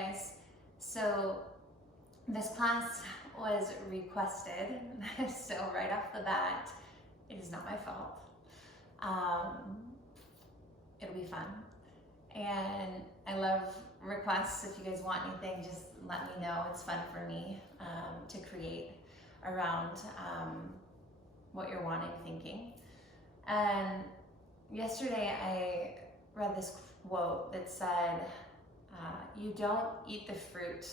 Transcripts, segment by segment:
guys. So this class was requested, so right off the bat, it is not my fault. It'll be fun. And I love requests. If you guys want anything, just let me know. It's fun for me to create around what you're wanting, thinking. And yesterday I read this quote that said, you don't eat the fruit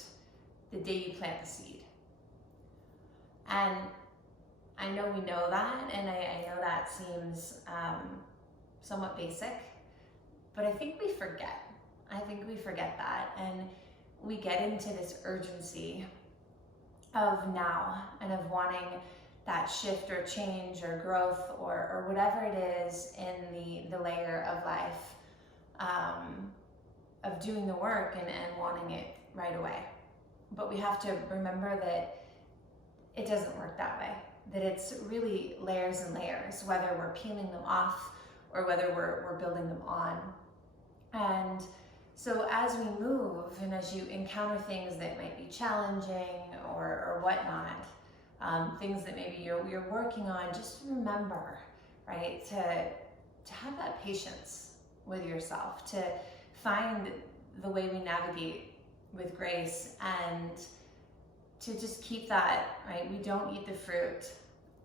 the day you plant the seed. And I know we know that, and I know that seems somewhat basic, but I think we forget. I think we forget that, and we get into this urgency of now and of wanting that shift or change or growth or whatever it is in the layer of life, of doing the work and wanting it right away. But we have to remember that it doesn't work that way, that it's really layers and layers, whether we're peeling them off or whether we're building them on. And so as we move and as you encounter things that might be challenging or whatnot, things that maybe you're working on, just remember, right, to have that patience with yourself, to find the way we navigate with grace, and to just keep that, right? We don't eat the fruit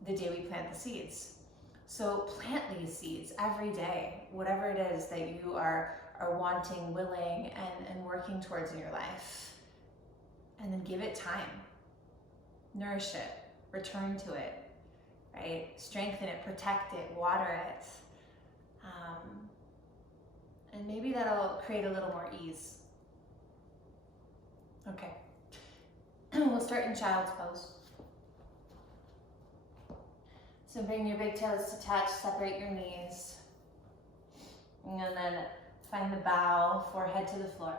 the day we plant the seeds. So plant these seeds every day, whatever it is that you are wanting, willing, and working towards in your life. And then give it time. Nourish it, return to it, right? Strengthen it, protect it, water it. And maybe that'll create a little more ease. Okay, we'll start in child's pose. So bring your big toes to touch, separate your knees. And then find the bow, forehead to the floor.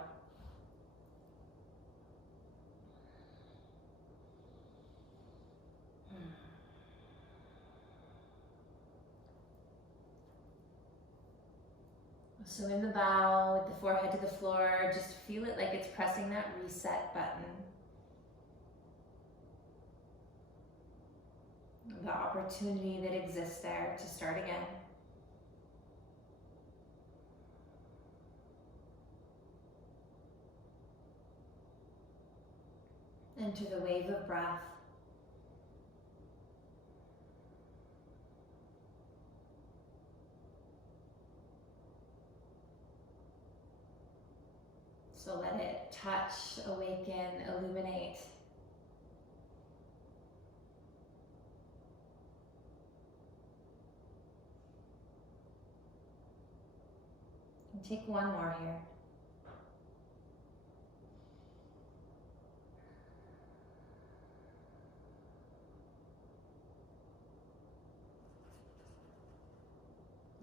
So in the bow, with the forehead to the floor, just feel it like it's pressing that reset button. The opportunity that exists there to start again. Enter the wave of breath. So let it touch, awaken, illuminate. And take one more here.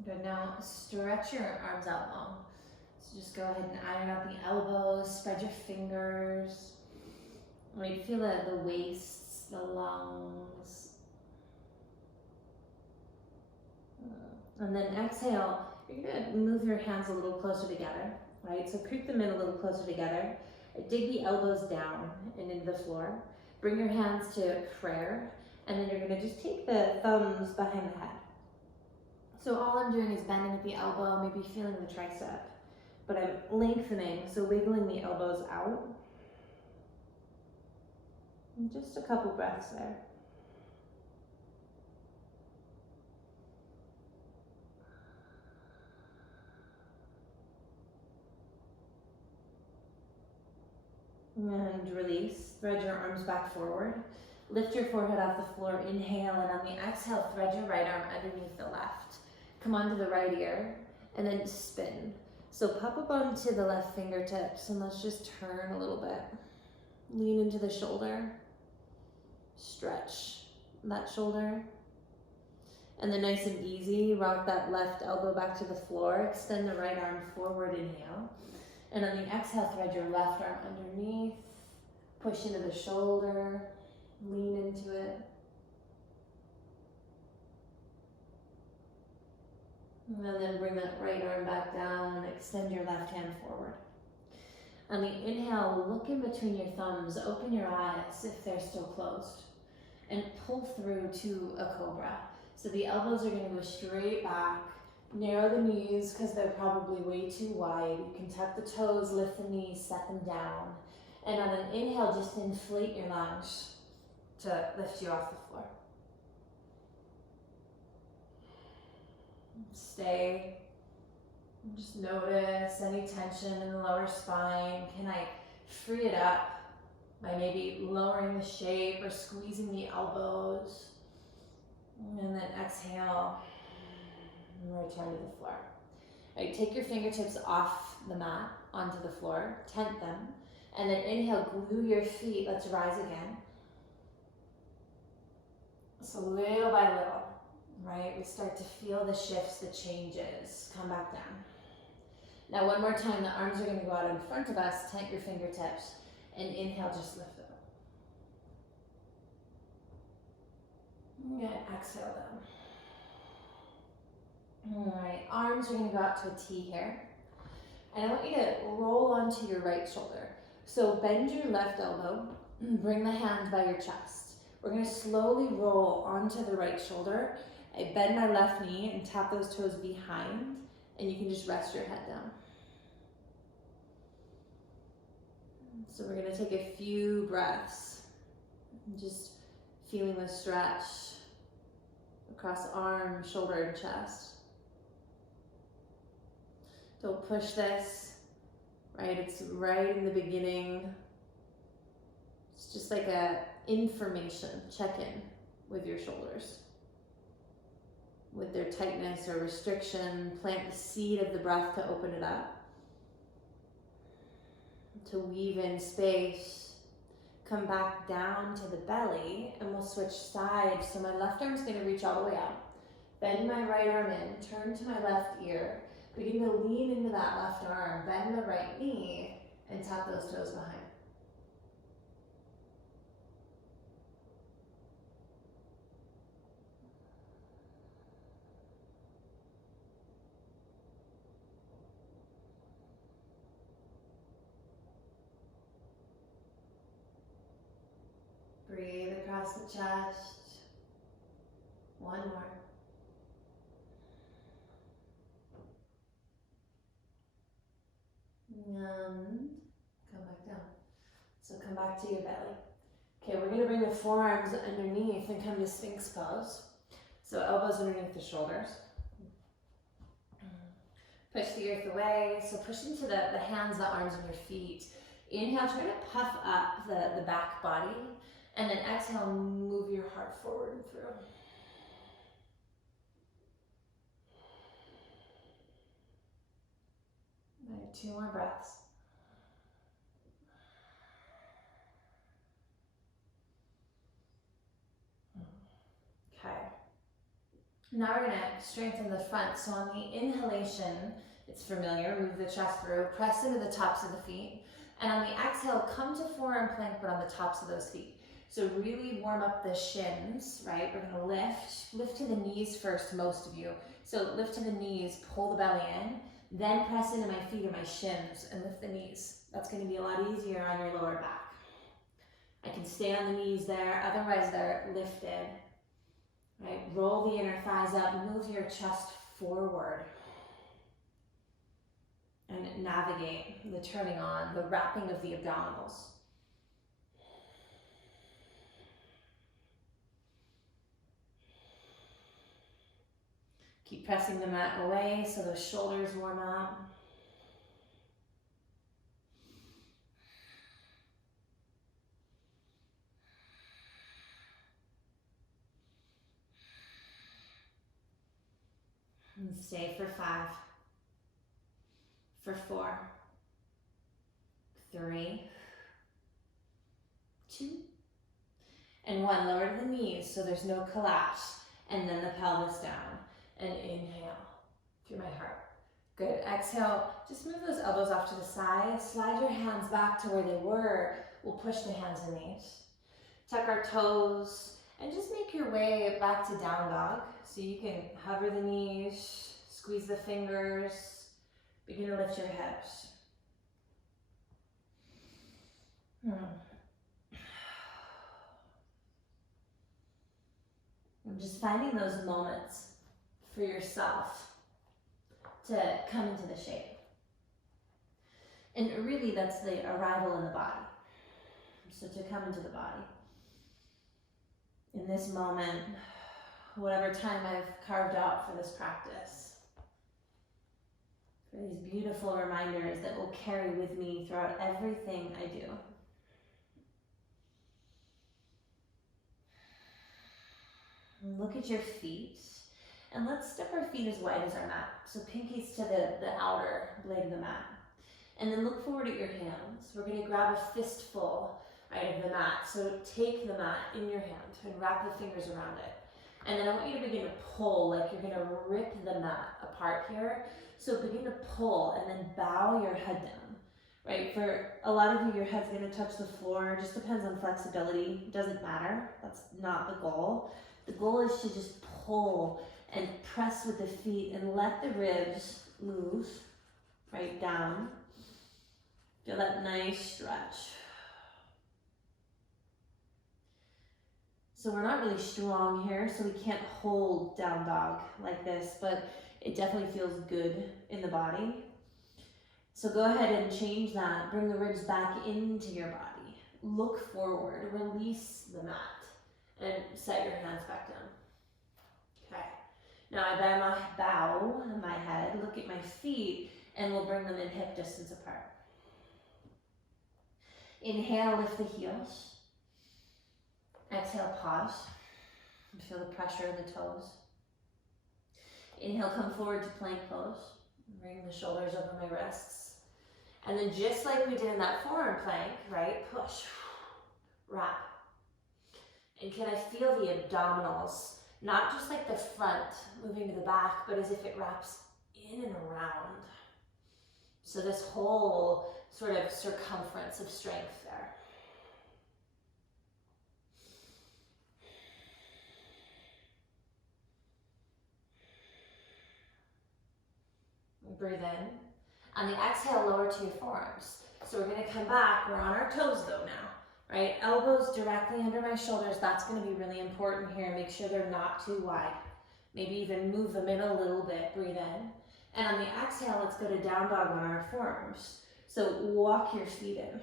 Good, now stretch your arms out long. So just go ahead and iron out the elbows, spread your fingers. Right, feel the waist, the lungs. And then exhale, you're gonna move your hands a little closer together, right? So creep them in a little closer together. Dig the elbows down and into the floor. Bring your hands to prayer, and then you're gonna just take the thumbs behind the head. So all I'm doing is bending at the elbow, maybe feeling the tricep, but I'm lengthening, so wiggling the elbows out. And just a couple breaths there. And release, thread your arms back forward. Lift your forehead off the floor, inhale, and on the exhale, thread your right arm underneath the left. Come onto the right ear, and then spin. So pop up onto the left fingertips, and let's just turn a little bit. Lean into the shoulder. Stretch that shoulder. And then nice and easy, rock that left elbow back to the floor. Extend the right arm forward, inhale. And on the exhale, thread your left arm underneath. Push into the shoulder. Lean into it. And then bring that right arm back down and extend your left hand forward. On the inhale, look in between your thumbs, open your eyes if they're still closed, and pull through to a cobra. So the elbows are going to go straight back. Narrow the knees because they're probably way too wide. You can tuck the toes, lift the knees, set them down. And on an inhale, just inflate your lungs to lift you off the floor. Stay. Just notice any tension in the lower spine. Can I free it up by maybe lowering the shape or squeezing the elbows? And then exhale and return to the floor. All right, take your fingertips off the mat onto the floor, tent them, and then inhale, glue your feet. Let's rise again. So little by little, right? We start to feel the shifts, the changes. Come back down. Now one more time, the arms are going to go out in front of us. Tent your fingertips, and inhale, just lift them up. And exhale down. All right, arms are going to go out to a T here. And I want you to roll onto your right shoulder. So bend your left elbow, bring the hand by your chest. We're going to slowly roll onto the right shoulder. I bend my left knee and tap those toes behind, and you can just rest your head down. So we're going to take a few breaths, just feeling the stretch across arm, shoulder, and chest. Don't push this, right? It's right in the beginning. It's just like a information check-in with your shoulders. With their tightness or restriction, plant the seed of the breath to open it up. To weave in space. Come back down to the belly, and we'll switch sides. So my left arm's going to reach all the way out. Bend my right arm in, turn to my left ear. Begin to lean into that left arm, bend the right knee, and tap those toes behind. Breathe across the chest. One more. And come back down. So come back to your belly. Okay, we're going to bring the forearms underneath and come to Spinks Pose. So elbows underneath the shoulders. Push the earth away. So push into the hands, the arms, and your feet. Inhale, try to puff up the back body. And then exhale, move your heart forward and through. All right, 2 more breaths. Okay. Now we're going to strengthen the front. So on the inhalation, it's familiar, move the chest through, press into the tops of the feet. And on the exhale, come to forearm plank, but on the tops of those feet. So really warm up the shins, right? We're going to lift to the knees first, most of you. So lift to the knees, pull the belly in, then press into my feet or my shins and lift the knees. That's going to be a lot easier on your lower back. I can stay on the knees there, otherwise they're lifted, right? Roll the inner thighs up, move your chest forward. And navigate the turning on, the wrapping of the abdominals. Keep pressing the mat away so those shoulders warm up. And stay for 5, for 4, 3, 2, and 1. Lower the knees so there's no collapse, and then the pelvis down. And inhale through my heart. Good. Exhale, just move those elbows off to the side. Slide your hands back to where they were. We'll push the hands and knees. Tuck our toes and just make your way back to down dog. So you can hover the knees, squeeze the fingers, begin to lift your hips. I'm just finding those moments for yourself to come into the shape. And really that's the arrival in the body. So to come into the body. In this moment, whatever time I've carved out for this practice, for these beautiful reminders that will carry with me throughout everything I do. And look at your feet, and let's step our feet as wide as our mat. So pinkies to the outer blade of the mat. And then look forward at your hands. We're gonna grab a fistful, right, of the mat. So take the mat in your hand and wrap the fingers around it. And then I want you to begin to pull, like you're gonna rip the mat apart here. So begin to pull and then bow your head down, right? For a lot of you, your head's gonna touch the floor. It just depends on flexibility. It doesn't matter, that's not the goal. The goal is to just pull and press with the feet and let the ribs move, right, down. Feel that nice stretch. So we're not really strong here, so we can't hold down dog like this, but it definitely feels good in the body. So go ahead and change that. Bring the ribs back into your body. Look forward, release the mat, and set your hands back down. Okay. Now I bow my head, look at my feet, and we'll bring them in hip distance apart. Inhale, lift the heels. Exhale, pause. Feel the pressure in the toes. Inhale, come forward to plank pose. Bring the shoulders over my wrists. And then just like we did in that forearm plank, right? Push, wrap. And can I feel the abdominals? Not just like the front moving to the back, but as if it wraps in and around. So this whole sort of circumference of strength there. Breathe in. On the exhale, lower to your forearms. So we're gonna come back, we're on our toes though now, right? Elbows directly under my shoulders, that's gonna be really important here. Make sure they're not too wide. Maybe even move them in a little bit, breathe in. And on the exhale, let's go to down dog on our forearms. So walk your feet in.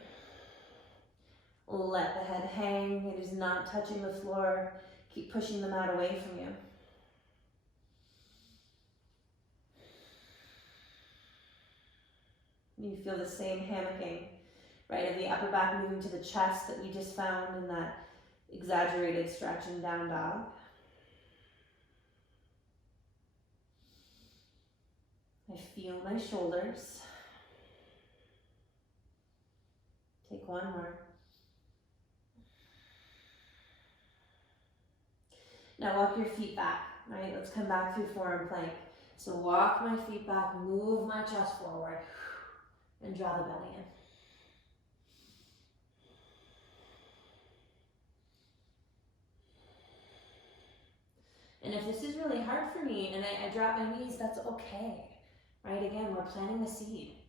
Let the head hang, it is not touching the floor. Keep pushing the mat away from you. You feel the same hammocking, right, of the upper back moving to the chest that we just found in that exaggerated stretch in down dog. I feel my shoulders. Take one more. Now walk your feet back, right? Let's come back through forearm plank. So walk my feet back, move my chest forward. And draw the belly in. And if this is really hard for me and I drop my knees, that's okay, right? Again, we're planting the seed.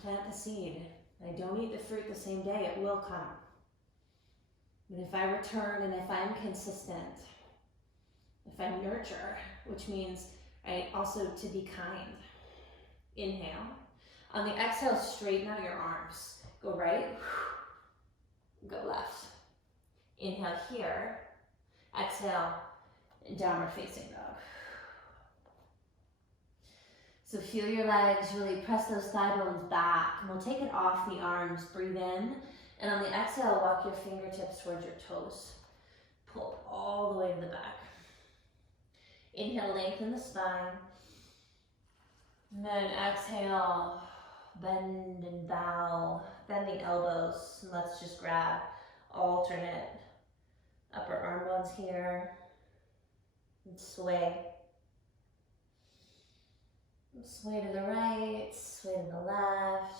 Plant the seed. I don't eat the fruit the same day, it will come. And if I return and if I'm consistent, if I nurture, which means, right, also to be kind. Inhale. On the exhale, straighten out your arms. Go right, go left. Inhale here. Exhale, downward facing dog. So feel your legs, really press those thigh bones back. And we'll take it off the arms, breathe in. And on the exhale, walk your fingertips towards your toes. Pull all the way to the back. Inhale, lengthen the spine. And then exhale, bend and bow, bend the elbows, and let's just grab alternate upper arm bones here, and sway. Sway to the right, sway to the left.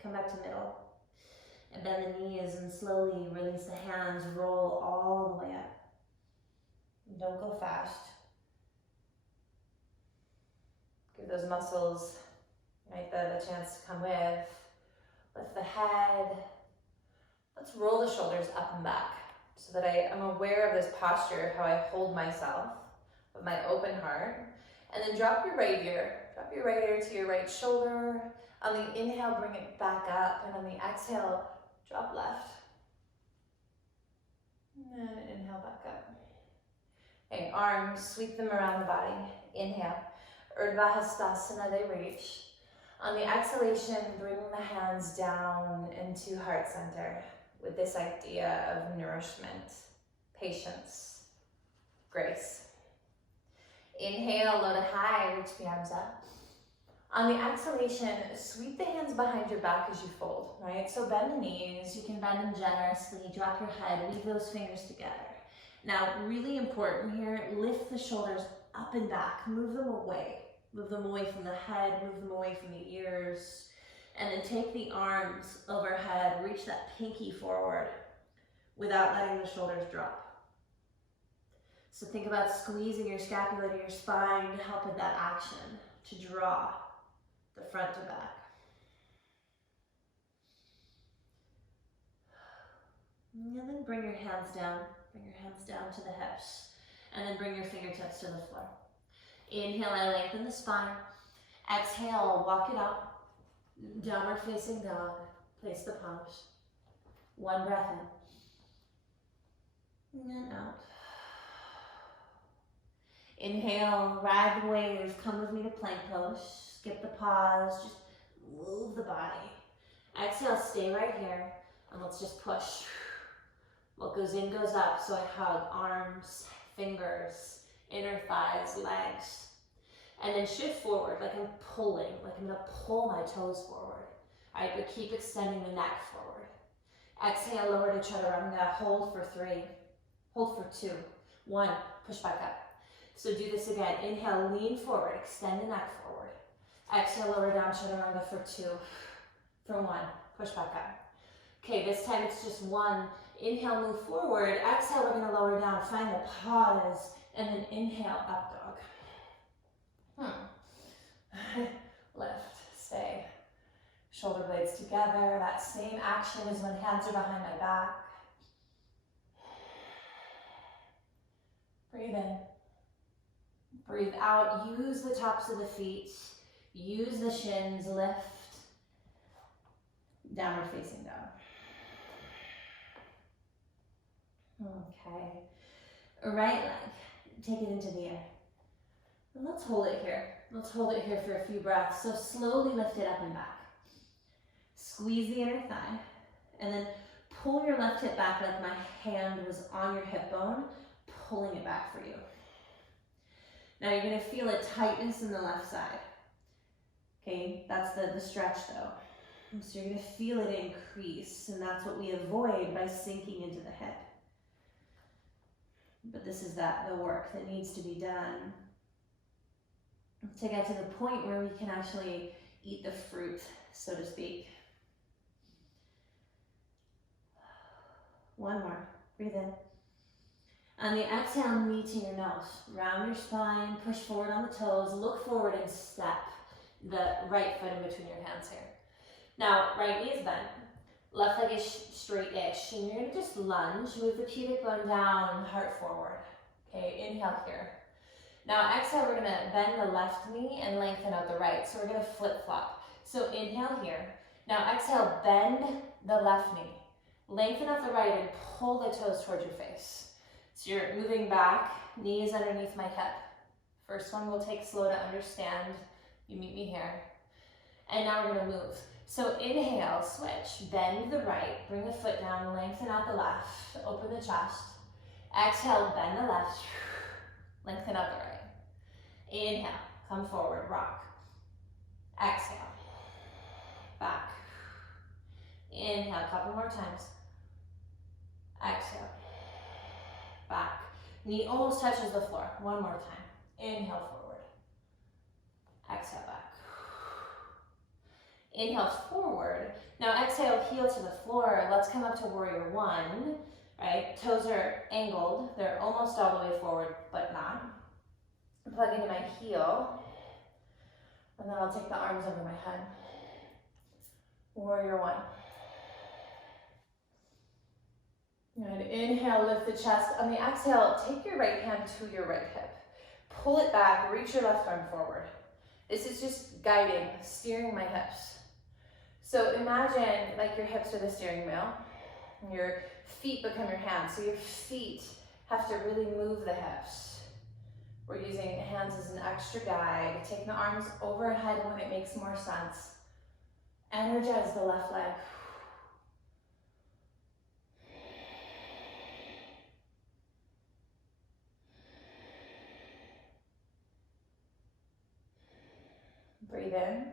Come back to middle. And bend the knees and slowly release the hands, roll all the way up. Don't go fast. those muscles, right, the chance to come with. Lift the head. Let's roll the shoulders up and back so that I am aware of this posture, how I hold myself with my open heart. And then drop your right ear. Drop your right ear to your right shoulder. On the inhale, bring it back up. And on the exhale, drop left. And inhale back up. Okay, arms, sweep them around the body. Inhale. Urdhva Hastasana, they reach. On the exhalation, bring the hands down into heart center with this idea of nourishment, patience, grace. Inhale, low to high, reach the arms up. On the exhalation, sweep the hands behind your back as you fold, right? So bend the knees, you can bend them generously, drop your head, weave those fingers together. Now, really important here, lift the shoulders up and back, move them away. Move them away from the head, move them away from the ears. And then take the arms overhead, reach that pinky forward without letting the shoulders drop. So think about squeezing your scapula to your spine to help with that action, to draw the front to back. And then bring your hands down to the hips. And then bring your fingertips to the floor. Inhale, I lengthen the spine. Exhale, walk it up. Downward facing dog. Place the palms. One breath in. And out. Inhale, ride the wave. Come with me to plank pose. Skip the pause. Just move the body. Exhale, stay right here. And let's just push. What goes in goes up. So I hug arms, fingers, inner thighs, legs. And then shift forward like I'm pulling, like I'm gonna pull my toes forward. All right, but keep extending the neck forward. Exhale, lower to chaturanga. I'm gonna hold for 3, hold for 2, 1, push back up. So do this again. Inhale, lean forward, extend the neck forward. Exhale, lower down chaturanga for 2, for 1, push back up. Okay, this time it's just 1. Inhale, move forward. Exhale, we're gonna lower down, find the pause, and then inhale, up dog. Lift, stay. Shoulder blades together. That same action as when hands are behind my back. Breathe in. Breathe out. Use the tops of the feet. Use the shins. Lift. Downward facing dog. Okay. Right leg. Take it into the air. And let's hold it here. Let's hold it here for a few breaths. So slowly lift it up and back. Squeeze the inner thigh. And then pull your left hip back like my hand was on your hip bone, pulling it back for you. Now you're going to feel a tightness in the left side. Okay, that's the stretch though. So you're going to feel it increase, and that's what we avoid by sinking into the hip. But this is the work that needs to be done to get to the point where we can actually eat the fruit, so to speak. One more. Breathe in. On the exhale, knee to your nose. Round your spine, push forward on the toes, look forward and step the right foot in between your hands here. Now, right knee is bent, left leg is straight-ish, and you're going to just lunge, move the pubic bone down, heart forward. Okay, inhale here. Now exhale, we're going to bend the left knee and lengthen out the right. So we're going to flip-flop. So inhale here. Now exhale, bend the left knee. Lengthen out the right and pull the toes towards your face. So you're moving back, knees underneath my hip. First one we'll take slow to understand. You meet me here. And now we're going to move. So inhale, switch, bend the right, bring the foot down, lengthen out the left, open the chest. Exhale, bend the left, lengthen out the right. Inhale, come forward, rock. Exhale, back. Inhale, a couple more times. Exhale, back. Knee almost touches the floor. One more time. Inhale forward. Exhale back. Inhale forward. Now exhale, heel to the floor. Let's come up to warrior one. Right? Toes are angled. They're almost all the way forward, but not. Plug into my heel. And then I'll take the arms over my head. Warrior one. Good. Inhale, lift the chest. On the exhale, take your right hand to your right hip. Pull it back, reach your left arm forward. This is just guiding, steering my hips. So imagine like your hips are the steering wheel, and your feet become your hands. So your feet have to really move the hips. We're using hands as an extra guide, taking the arms overhead when it makes more sense. Energize the left leg. Breathe in.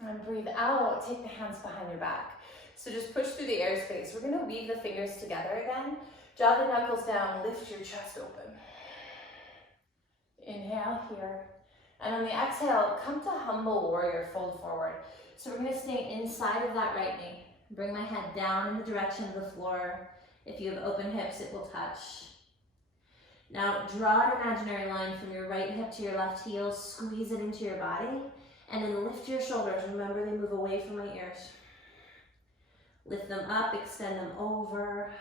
And breathe out. Take the hands behind your back. So just push through the airspace. We're going to weave the fingers together again. Draw the knuckles down. Lift your chest open. Inhale here. And on the exhale, come to humble warrior, fold forward. So we're going to stay inside of that right knee. Bring my head down in the direction of the floor. If you have open hips, it will touch. Now draw an imaginary line from your right hip to your left heel, squeeze it into your body, and then lift your shoulders. Remember, they move away from my ears. Lift them up, extend them over.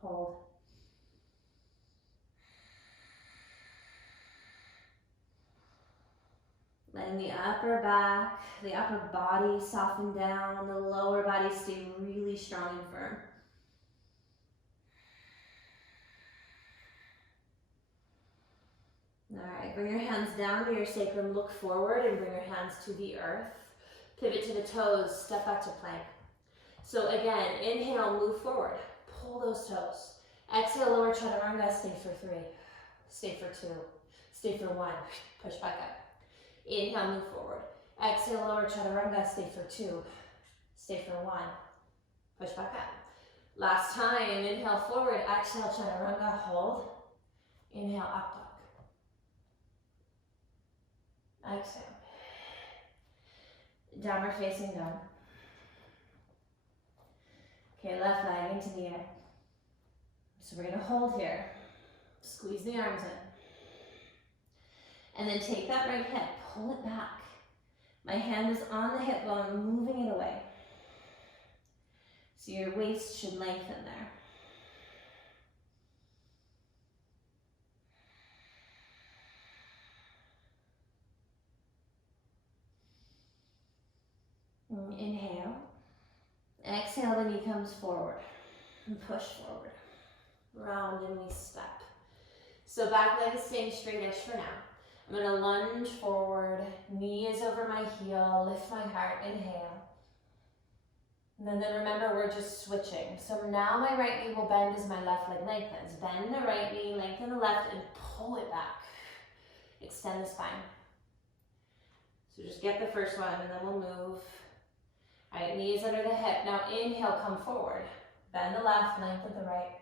Hold. Letting the upper back, the upper body soften down, the lower body stay really strong and firm. All right, bring your hands down to your sacrum, look forward and bring your hands to the earth. Pivot to the toes, step back to plank. So again, inhale, move forward, pull those toes. Exhale, lower chaturanga, stay for 3, stay for 2, stay for 1, push back up. Inhale, move forward. Exhale, lower chaturanga, stay for 2, stay for 1, push back up. Last time, inhale forward, exhale, chaturanga, hold. Inhale, up dog. Exhale. Downward facing dog. Okay, left leg into the air. So we're going to hold here. Squeeze the arms in. And then take that right hip, pull it back. My hand is on the hip while I'm moving it away. So your waist should lengthen there. Inhale. Exhale, the knee comes forward. And push forward. Round and we step. So back leg is staying straightish for now. I'm going to lunge forward. Knee is over my heel. Lift my heart. Inhale. And then remember, we're just switching. So now my right knee will bend as my left leg lengthens. Bend the right knee, lengthen the left, and pull it back. Extend the spine. So just get the first one, and then we'll move. All right, knees under the hip. Now inhale, come forward. Bend the left, lengthen the right.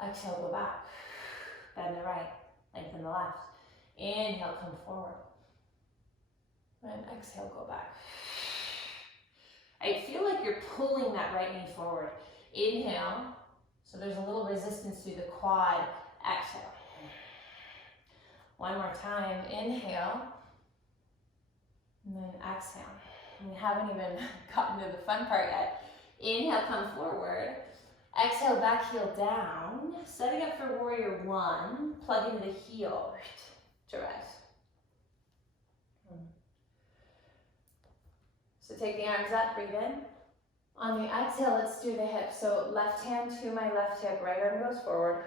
Exhale, go back. Bend the right, lengthen the left. Inhale, come forward. And exhale, go back. I feel like you're pulling that right knee forward. Inhale, so there's a little resistance through the quad. Exhale. One more time. Inhale, and then exhale. We haven't even gotten to the fun part yet. Inhale, come forward. Exhale, back heel down. Setting up for warrior one. Plug into the heel to rise. So take the arms up, breathe in. On the exhale, let's do the hips. So left hand to my left hip, right arm goes forward.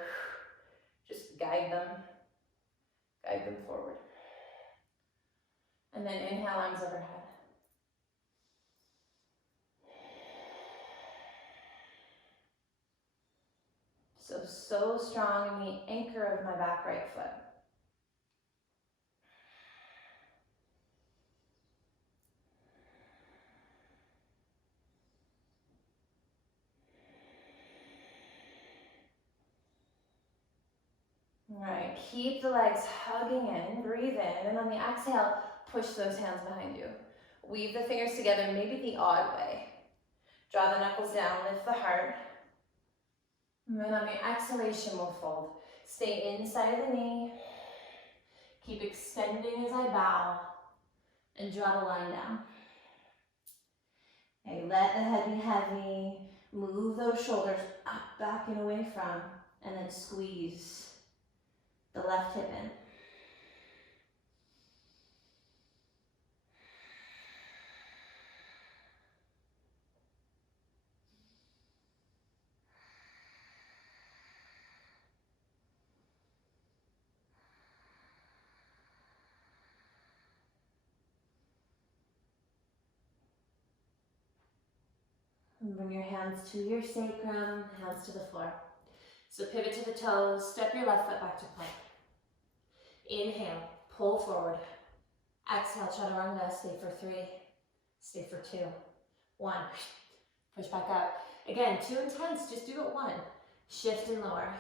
Just guide them forward. And then inhale, arms overhead. So strong in the anchor of my back right foot. All right, keep the legs hugging in, breathe in, and on the exhale, push those hands behind you. Weave the fingers together, maybe the odd way. Draw the knuckles down, lift the heart. And then on the exhalation, we'll fold. Stay inside of the knee. Keep extending as I bow and draw the line down. Okay, let the head be heavy. Move those shoulders up, back, and away from, and then squeeze the left hip in. And bring your hands to your sacrum, hands to the floor. So pivot to the toes, step your left foot back to plank. Inhale, pull forward. Exhale, chaturanga, stay for 3, stay for 2, 1. Push back up. Again, too intense, just do it 1. Shift and lower.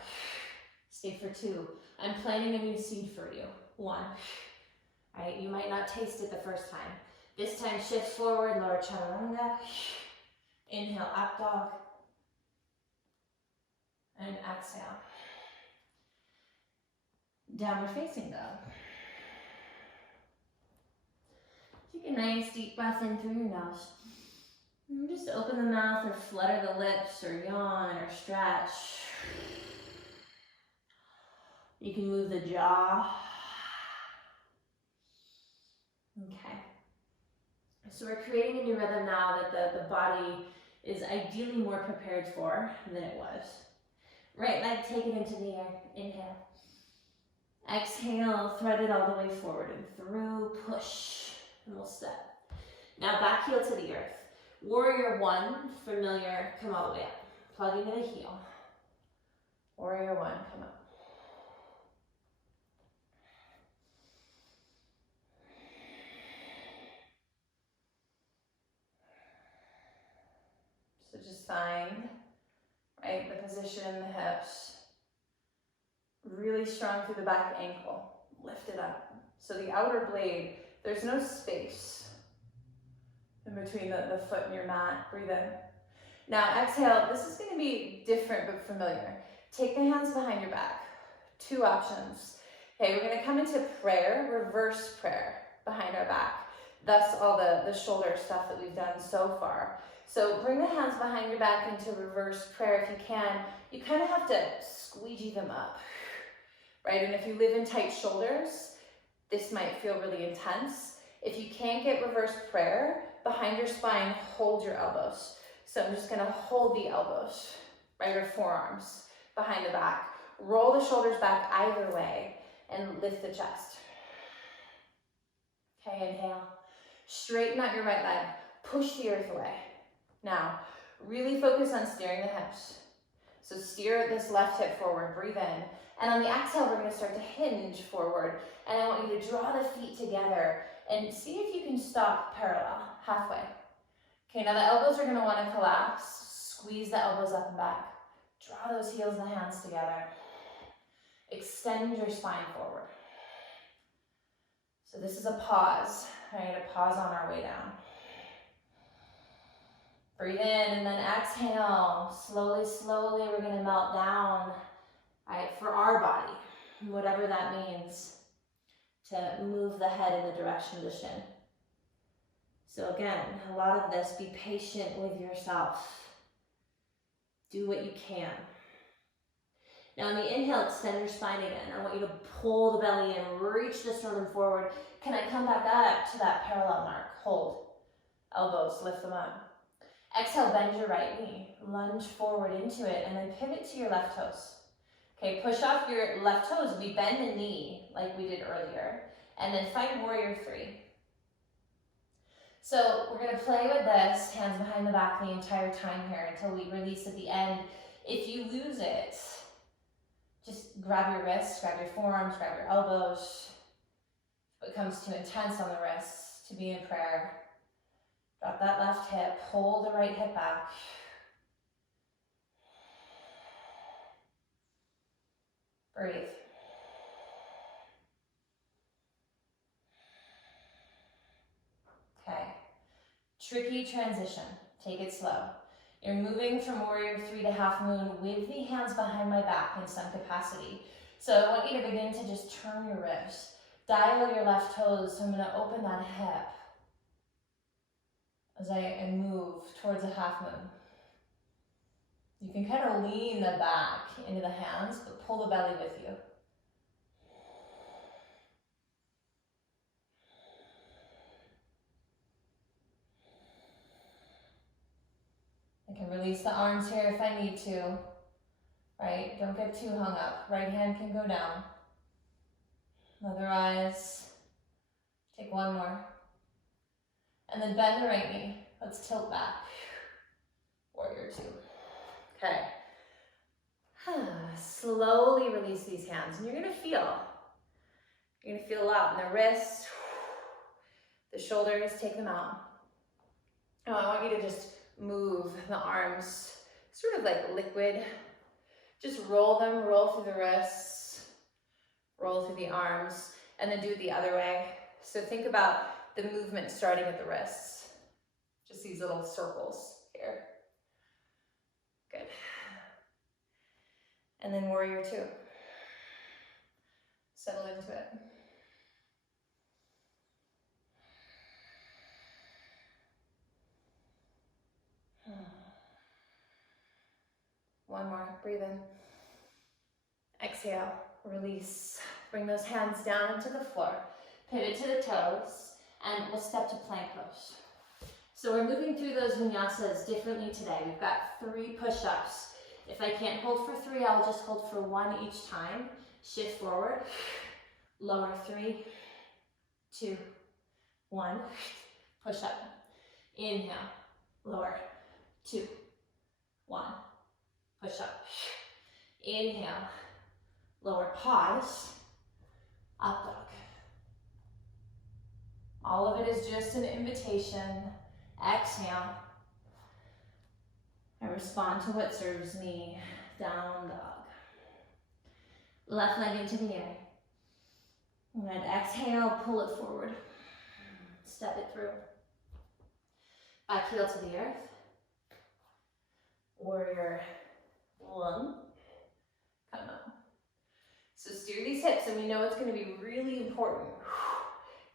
Stay for 2. I'm planting a new seed for you. 1. All right, you might not taste it the first time. This time, shift forward, lower chaturanga. Inhale, up dog. And exhale. Downward facing dog. Take a nice deep breath in through your nose. And just open the mouth or flutter the lips or yawn or stretch. You can move the jaw. Okay. So we're creating a new rhythm now that the body is ideally more prepared for than it was. Right leg, take it into the air. Inhale. Exhale, thread it all the way forward and through, push, and we'll step. Now back heel to the earth. Warrior 1, familiar, come all the way up. Plug into the heel. Warrior 1, come up. So just find, right, the position in the hips. Really strong through the back ankle. Lift it up. So the outer blade, there's no space in between the foot and your mat. Breathe in. Now exhale. This is going to be different but familiar. Take the hands behind your back. 2 options. Okay, we're going to come into prayer, reverse prayer behind our back. Thus all the shoulder stuff that we've done so far. So bring the hands behind your back into reverse prayer if you can. You kind of have to squeegee them up, right? And if you live in tight shoulders, this might feel really intense. If you can't get reverse prayer, behind your spine, hold your elbows. So I'm just gonna hold the elbows, right, or forearms behind the back. Roll the shoulders back either way and lift the chest. Okay, inhale. Straighten out your right leg. Push the earth away. Now, really focus on steering the hips. So steer this left hip forward, breathe in. And on the exhale, we're gonna start to hinge forward. And I want you to draw the feet together and see if you can stop parallel, halfway. Okay, now the elbows are gonna wanna collapse. Squeeze the elbows up and back. Draw those heels and the hands together. Extend your spine forward. So this is a pause, right? A pause on our way down. Breathe in and then exhale. Slowly, slowly, we're gonna melt down, right, for our body, whatever that means, to move the head in the direction of the shin. So again, a lot of this, be patient with yourself. Do what you can. Now on the inhale, extend your spine again. I want you to pull the belly in, reach the sternum forward. Can I come back up to that parallel mark? Hold. Elbows, lift them up. Exhale, bend your right knee. Lunge forward into it and then pivot to your left toes. Okay, push off your left toes. We bend the knee like we did earlier. And then find warrior 3. So we're gonna play with this, hands behind the back the entire time here until we release at the end. If you lose it, just grab your wrists, grab your forearms, grab your elbows. If it becomes too intense on the wrists, to be in prayer, drop that left hip, pull the right hip back. Breathe. Okay. Tricky transition. Take it slow. You're moving from warrior 3 to half moon with the hands behind my back in some capacity. So I want you to begin to just turn your ribs. Dial your left toes, so I'm gonna open that hip as I move towards a half moon. You can kind of lean the back into the hands, but pull the belly with you. I can release the arms here if I need to, right? Don't get too hung up. Right hand can go down. Otherwise, take one more. And then bend the right knee. Let's tilt back. Warrior two. Okay. Slowly release these hands, and you're gonna feel a lot in the wrists, the shoulders, take them out. Oh, I want you to just move the arms, sort of like liquid. Just roll them, roll through the wrists, roll through the arms, and then do it the other way. So think about the movement starting at the wrists. Just these little circles here. Good. And then warrior two. Settle into it. One more, breathe in. Exhale, release. Bring those hands down into the floor. Pivot to the toes, and we'll step to plank pose. So we're moving through those vinyasas differently today. We've got 3 push-ups. If I can't hold for 3, I'll just hold for 1 each time. Shift forward, lower 3, 2, 1, push up. Inhale, lower, 2, 1, push up. Inhale, lower, pause, up dog. All of it is just an invitation. Exhale. I respond to what serves me. Down dog. Left leg into the air. And then exhale, pull it forward. Step it through. Back heel to the earth. Warrior one. Come up. So steer these hips, and we know it's going to be really important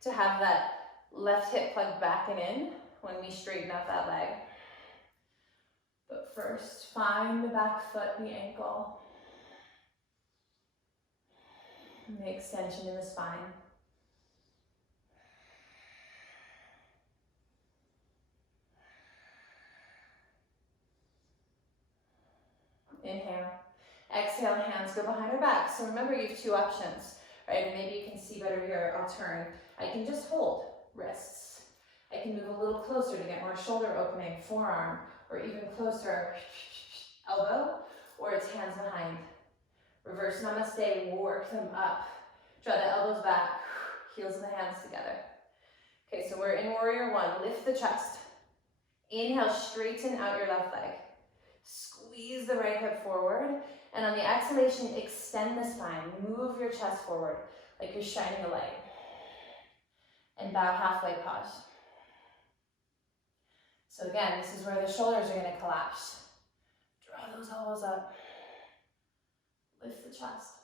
to have that left hip plugged back and in when we straighten up that leg. But first, find the back foot, the ankle, and the extension in the spine. Inhale. Exhale, hands go behind our back. So remember, you have 2 options, right? And maybe you can see better here. I'll turn. I can just hold wrists. I can move a little closer to get more shoulder opening, forearm, or even closer, elbow, or it's hands behind. Reverse namaste, work them up. Draw the elbows back, heels and the hands together. Okay, so we're in warrior one. Lift the chest. Inhale, straighten out your left leg. Squeeze the right hip forward. And on the exhalation, extend the spine. Move your chest forward like you're shining a light. And bow halfway, pause. So again, this is where the shoulders are going to collapse. Draw those elbows up. Lift the chest.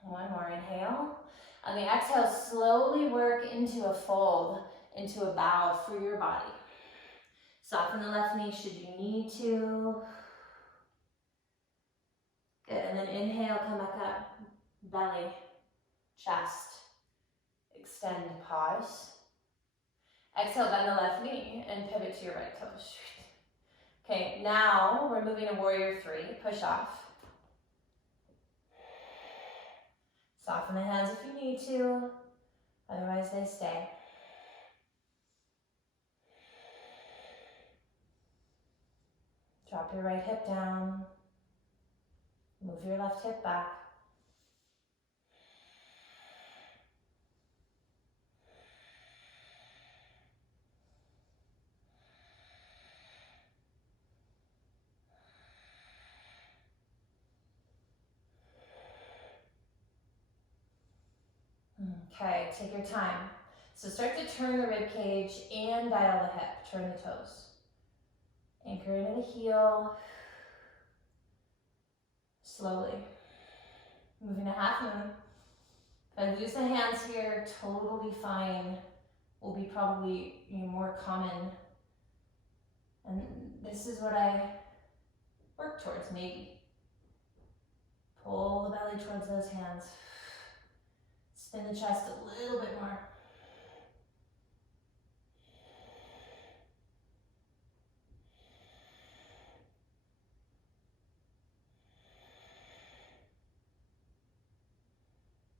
One more, inhale. On the exhale, slowly work into a fold, into a bow for your body. Soften the left knee should you need to. Good, and then inhale, come back up, belly, chest, extend, pause. Exhale, bend the left knee and pivot to your right toes. Okay, now we're moving to warrior three, push off. Soften the hands if you need to, otherwise they stay. Drop your right hip down, move your left hip back. Okay, take your time. So start to turn the rib cage and dial the hip, turn the toes. Anchor into the heel. Slowly. Moving to half moon. If I lose the hands here, totally fine. Will be probably more common. And this is what I work towards, maybe. Pull the belly towards those hands. Spin the chest a little bit more.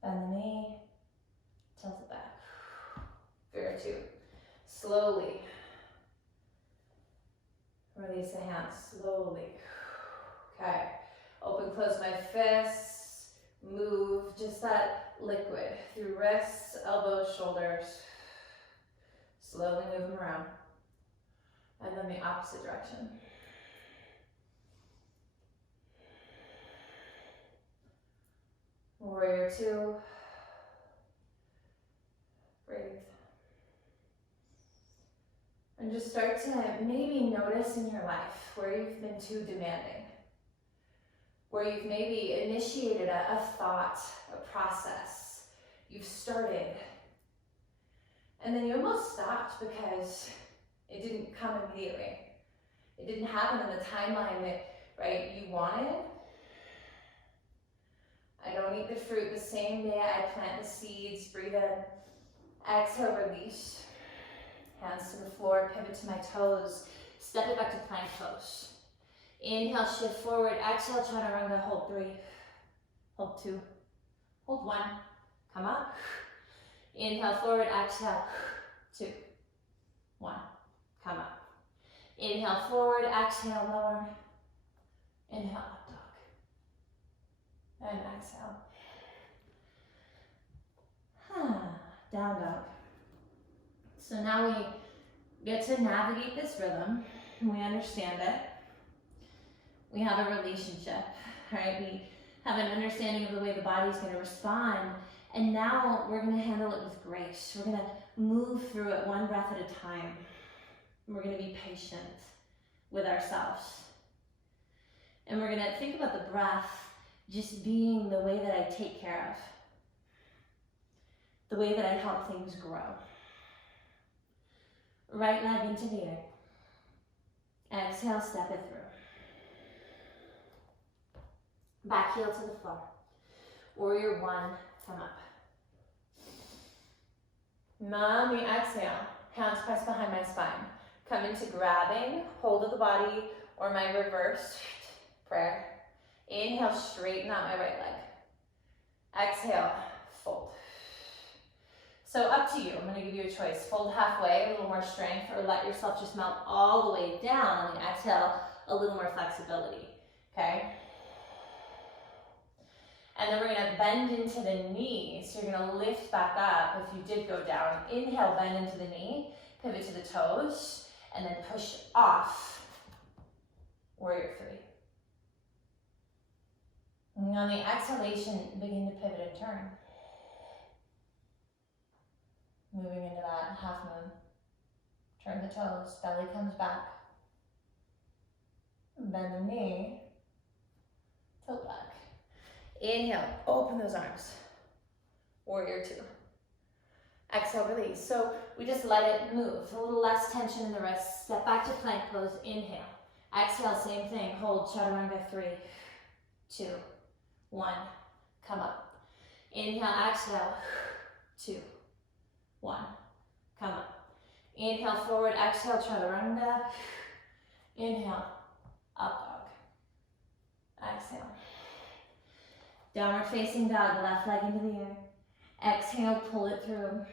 Bend the knee, tilt it back. Vera two. Slowly. Release the hands, slowly. Okay. Open, close my fists. Move just that liquid through wrists, elbows, shoulders. Slowly move them around. And then the opposite direction. Warrior two. Breathe. And just start to maybe notice in your life where you've been too demanding. Where you've maybe initiated a thought, a process. You've started. And then you almost stopped because it didn't come immediately. It didn't happen in the timeline that, right, you wanted. I don't eat the fruit the same day I plant the seeds. Breathe in. Exhale, release. Hands to the floor, pivot to my toes. Step it back to plank pose. Inhale, shift forward. Exhale, chaturanga, hold 3. Hold 2. Hold 1. Come up. Inhale, forward, exhale. 2. 1. Come up. Inhale, forward, exhale, lower. Inhale, up dog. And exhale. Down dog. So now we get to navigate this rhythm. We understand it. We have a relationship, right? We have an understanding of the way the body's going to respond. And now we're going to handle it with grace. We're going to move through it one breath at a time. We're going to be patient with ourselves. And we're going to think about the breath just being the way that I take care of. The way that I help things grow. Right leg into the air. Exhale, step it through. Back heel to the floor. Warrior one, come up. Mommy, exhale. Hands pressed behind my spine. Come into grabbing, hold of the body, or my reverse prayer. Inhale, straighten out my right leg. Exhale, fold. So up to you, I'm gonna give you a choice. Fold halfway, a little more strength, or let yourself just melt all the way down on the exhale, a little more flexibility, okay? And then we're gonna bend into the knee. So you're gonna lift back up if you did go down. Inhale, bend into the knee, pivot to the toes, and then push off, warrior three. And on the exhalation, begin to pivot and turn. Moving into that half moon. Turn the toes, belly comes back. Bend the knee, tilt back. Inhale, open those arms. Warrior two. Exhale, release. So we just let it move. A little less tension in the wrists. Step back to plank pose, inhale. Exhale, same thing. Hold, chaturanga, 3, 2, 1. Come up. Inhale, exhale, 2, 1. Come up. Inhale, forward, exhale, chaturanga. Inhale, up dog. Exhale. Downward facing dog, left leg into the air. Exhale, pull it through.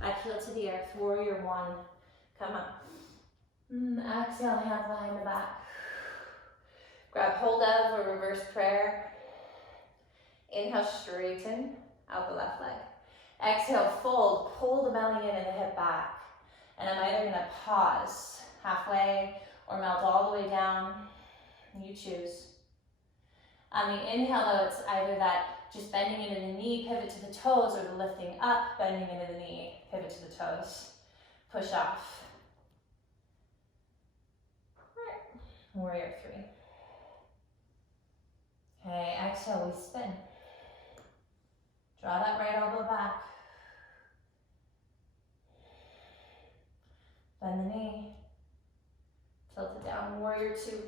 Back heel to the earth, warrior one. Come up. Exhale, hands behind the back. Grab hold of or reverse prayer. Inhale, straighten out the left leg. Exhale, fold, pull the belly in and the hip back. And I'm either gonna pause halfway or melt all the way down. You choose. On the inhale though, it's either that just bending into the knee, pivot to the toes, or the lifting up, bending into the knee, pivot to the toes. Push off. Warrior three. Okay, exhale, we spin. Draw that right elbow back. Bend the knee. Tilt it down, warrior two.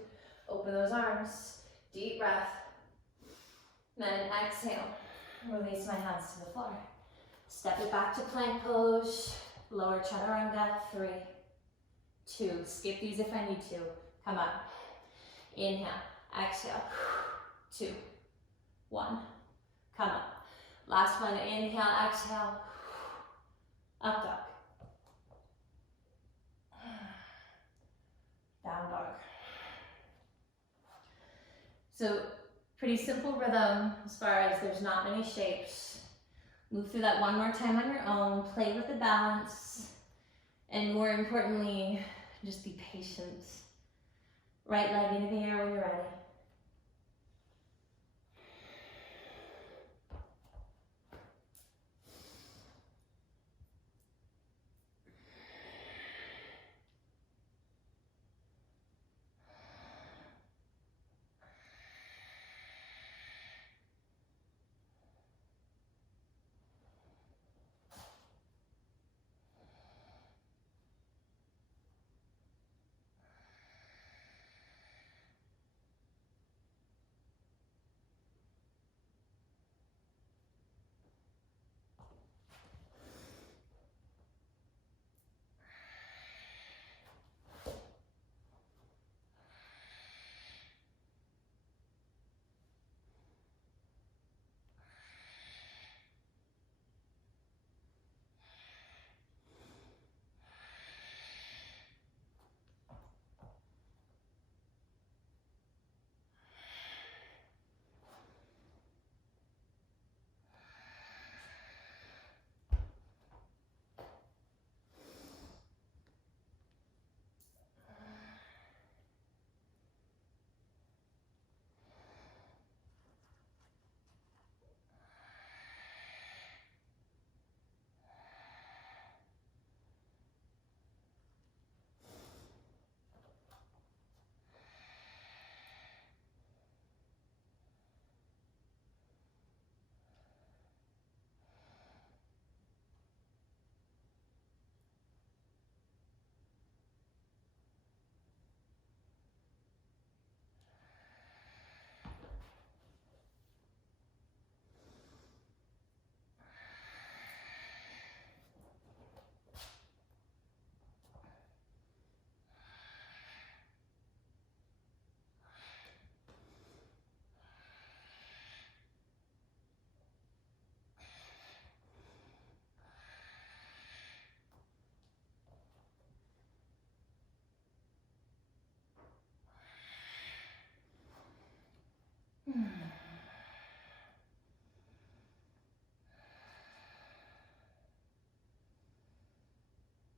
Open those arms. Deep breath. Then exhale. Release my hands to the floor. Step it back to plank pose. Lower chaturanga. 3, 2. Skip these if I need to. Come up. Inhale. Exhale. 2, 1. Come up. Last one. Inhale. Exhale. Up dog. Down dog. So pretty simple rhythm as far as there's not many shapes. Move through that one more time on your own. Play with the balance. And more importantly, just be patient. Right leg into the air when you're ready.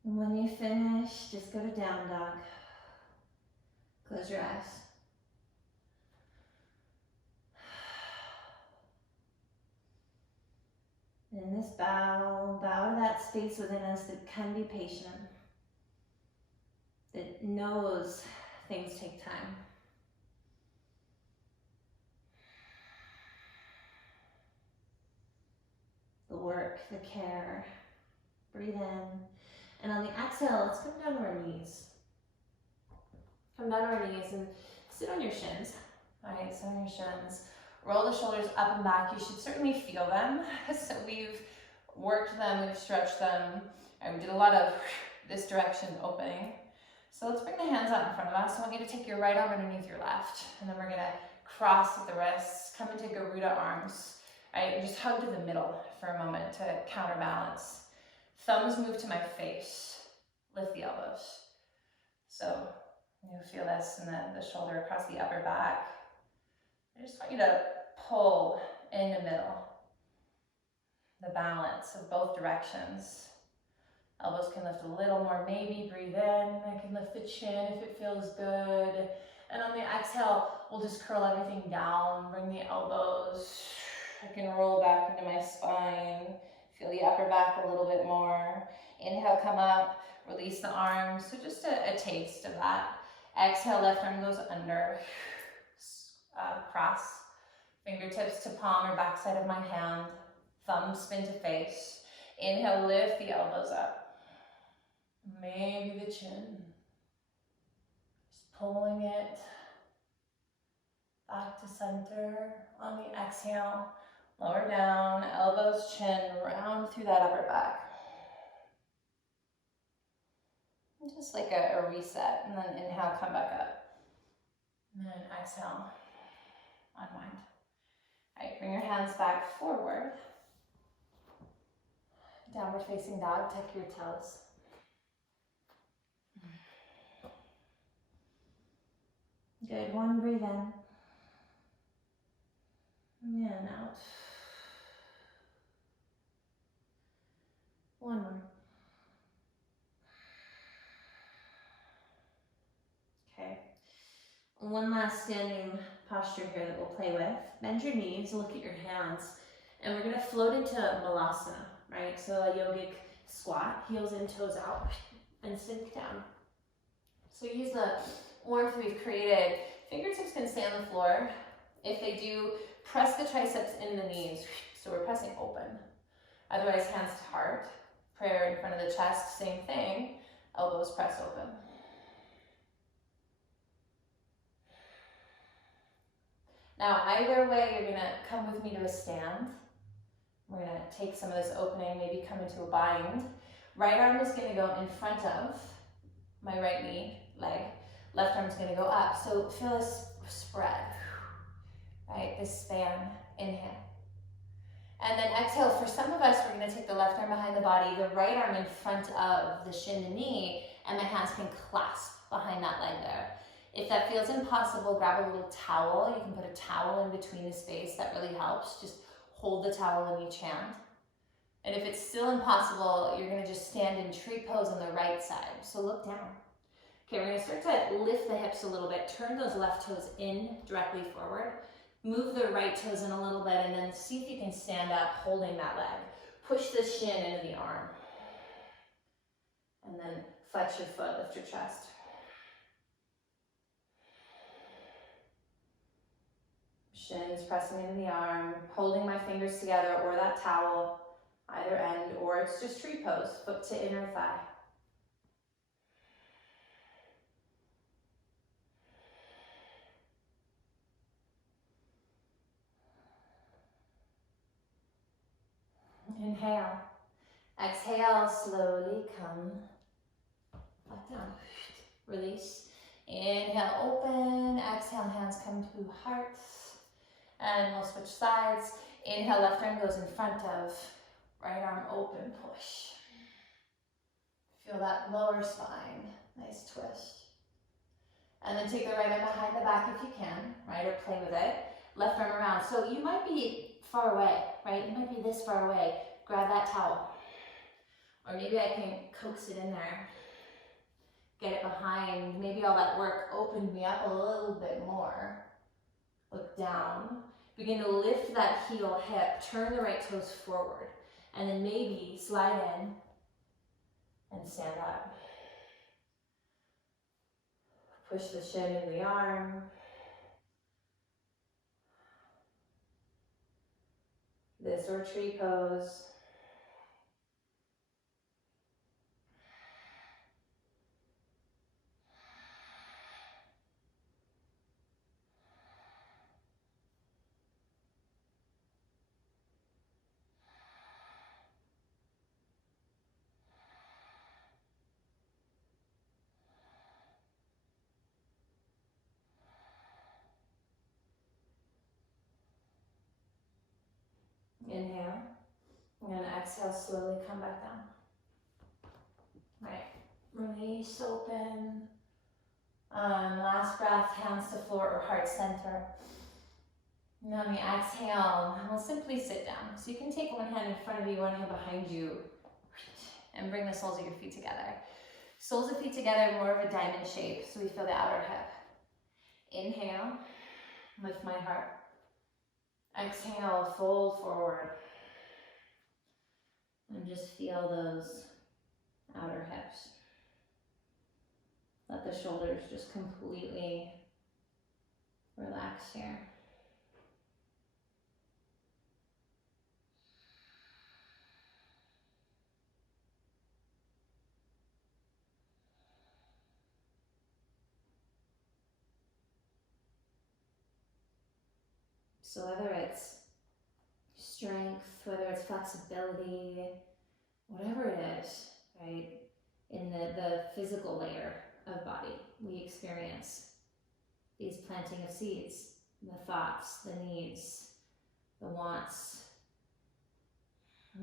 And when you finish, just go to down dog. Close your eyes. And in this bow to that space within us that can be patient, that knows things take time. The work, the care. Breathe in. And on the exhale, let's come down to our knees. Come down to our knees and sit on your shins. All right, sit on your shins. Roll the shoulders up and back. You should certainly feel them. So we've worked them, we've stretched them, and we did a lot of this direction opening. So let's bring the hands out in front of us. I want you to take your right arm underneath your left, and then we're gonna cross with the wrists, come into Garuda arms. All right, just hug to the middle for a moment to counterbalance. Thumbs move to my face. Lift the elbows. So you feel this in the shoulder across the upper back. I just want you to pull in the middle. The balance of both directions. Elbows can lift a little more, maybe breathe in. I can lift the chin if it feels good. And on the exhale, we'll just curl everything down, bring the elbows. I can roll back into my spine. Feel the upper back a little bit more. Inhale, come up, release the arms. So just a taste of that. Exhale, left arm goes under. Cross. Fingertips to palm or backside of my hand. Thumbs spin to face. Inhale, lift the elbows up. Maybe the chin. Just pulling it back to center. On the exhale, lower down, elbows, chin, round through that upper back. Just like a reset, and then inhale, come back up. And then exhale, unwind. All right, bring your hands back forward. Downward facing dog, tuck your toes. Good, one, breathe in. And out. One more. Okay. One last standing posture here that we'll play with. Bend your knees, look at your hands, and we're gonna float into Malasana, right? So a yogic squat, heels in, toes out, and sink down. So use the warmth we've created. Fingertips can stay on the floor. If they do, press the triceps in the knees. So we're pressing open. Otherwise, hands to heart. Prayer in front of the chest, same thing. Elbows pressed open. Now, either way, you're gonna come with me to a stand. We're gonna take some of this opening, maybe come into a bind. Right arm is gonna go in front of my right knee, leg. Left arm is gonna go up. So feel this spread, right? This span, inhale. And then exhale, for some of us, we're gonna take the left arm behind the body, the right arm in front of the shin and knee, and the hands can clasp behind that leg there. If that feels impossible, grab a little towel. You can put a towel in between the space, that really helps. Just hold the towel in each hand. And if it's still impossible, you're gonna just stand in tree pose on the right side. So look down. Okay, we're gonna start to lift the hips a little bit, turn those left toes in directly forward, move the right toes in a little bit, and then see if you can stand up holding that leg. Push the shin into the arm. And then flex your foot, lift your chest. Shins pressing into the arm, holding my fingers together or that towel, either end, or it's just tree pose, foot to inner thigh. Inhale. Exhale, slowly come back down. Release. Inhale, open. Exhale, hands come to heart. And we'll switch sides. Inhale, left arm goes in front of, right arm open, push. Feel that lower spine, nice twist. And then take the right arm behind the back if you can, right, or play with it. Left arm around. So you might be far away, right? You might be this far away. Grab that towel. Or maybe I can coax it in there. Get it behind. Maybe all that work opened me up a little bit more. Look down. Begin to lift that heel, hip, turn the right toes forward, and then maybe slide in and stand up. Push the shin into the arm. This or tree pose. Inhale. I'm going to exhale, slowly come back down. Right. Release, open. Last breath, hands to floor or heart center. And on the exhale, we'll simply sit down. So you can take one hand in front of you, one hand behind you, and bring the soles of your feet together. Soles of feet together, more of a diamond shape, so we feel the outer hip. Inhale, lift my heart. Exhale, fold forward. And just feel those outer hips. Let the shoulders just completely relax here. So whether it's strength, whether it's flexibility, whatever it is, right? In the physical layer of body, we experience these planting of seeds, the thoughts, the needs, the wants,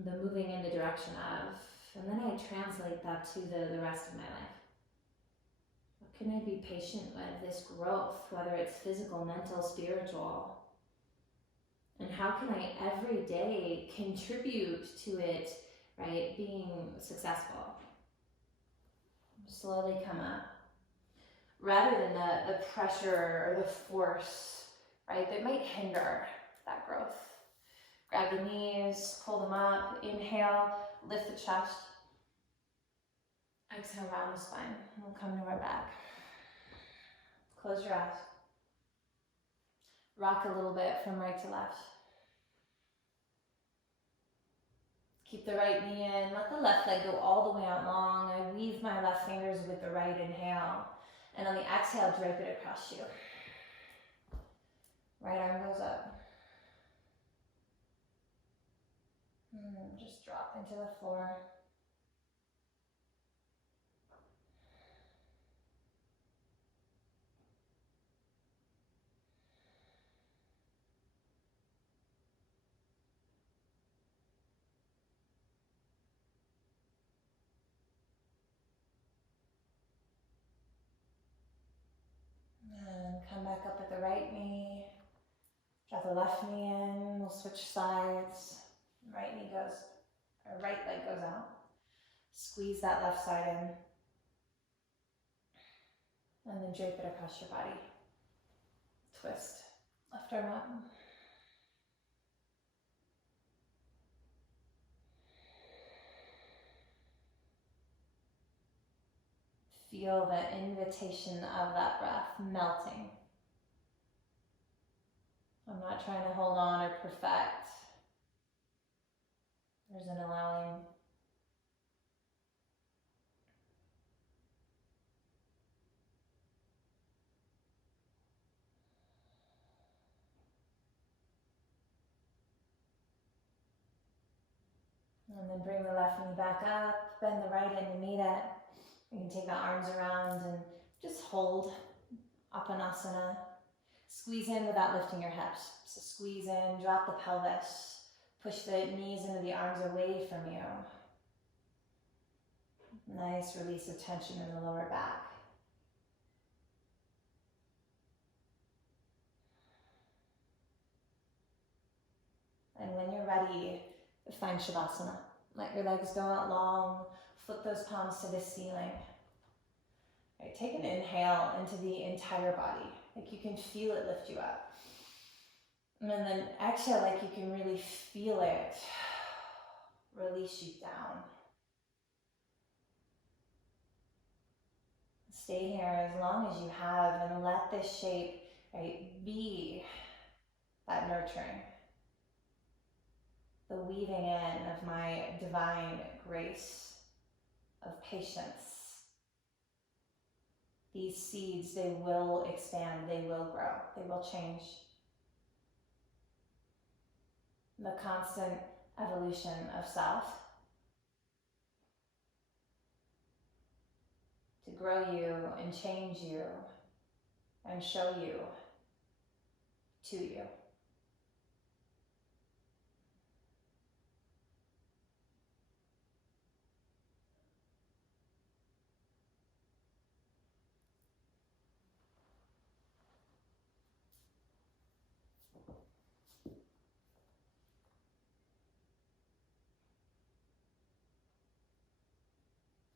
the moving in the direction of, and then I translate that to the rest of my life. What can I be patient with this growth, whether it's physical, mental, spiritual? And how can I every day contribute to it, right, being successful? Slowly come up. Rather than the pressure or the force, right, that might hinder that growth. Grab the knees, pull them up, inhale, lift the chest. Exhale, round the spine. We'll come to our back. Close your eyes. Rock a little bit from right to left. Keep the right knee in. Let the left leg go all the way out long. I weave my left fingers with the right inhale. And on the exhale, drape it across you. Right arm goes up. And just drop into the floor. And come back up at the right knee. Drop the left knee in. We'll switch sides. Right knee goes, or right leg goes out. Squeeze that left side in. And then drape it across your body. Twist. Left arm up. Feel the invitation of that breath melting. I'm not trying to hold on or perfect. There's an allowing. And then bring the left knee back up, bend the right knee to meet it. You can take the arms around and just hold Apanasana. Squeeze in without lifting your hips. So squeeze in, drop the pelvis, push the knees into the arms away from you. Nice release of tension in the lower back. And when you're ready, find Shavasana. Let your legs go out long, flip those palms to the ceiling. Right, take an inhale into the entire body. Like you can feel it lift you up. And then exhale like you can really feel it release you down. Stay here as long as you have and let this shape, right, be that nurturing. The weaving in of my divine grace, of patience. These seeds, they will expand, they will grow, they will change. The constant evolution of self to grow you and change you and show you to you.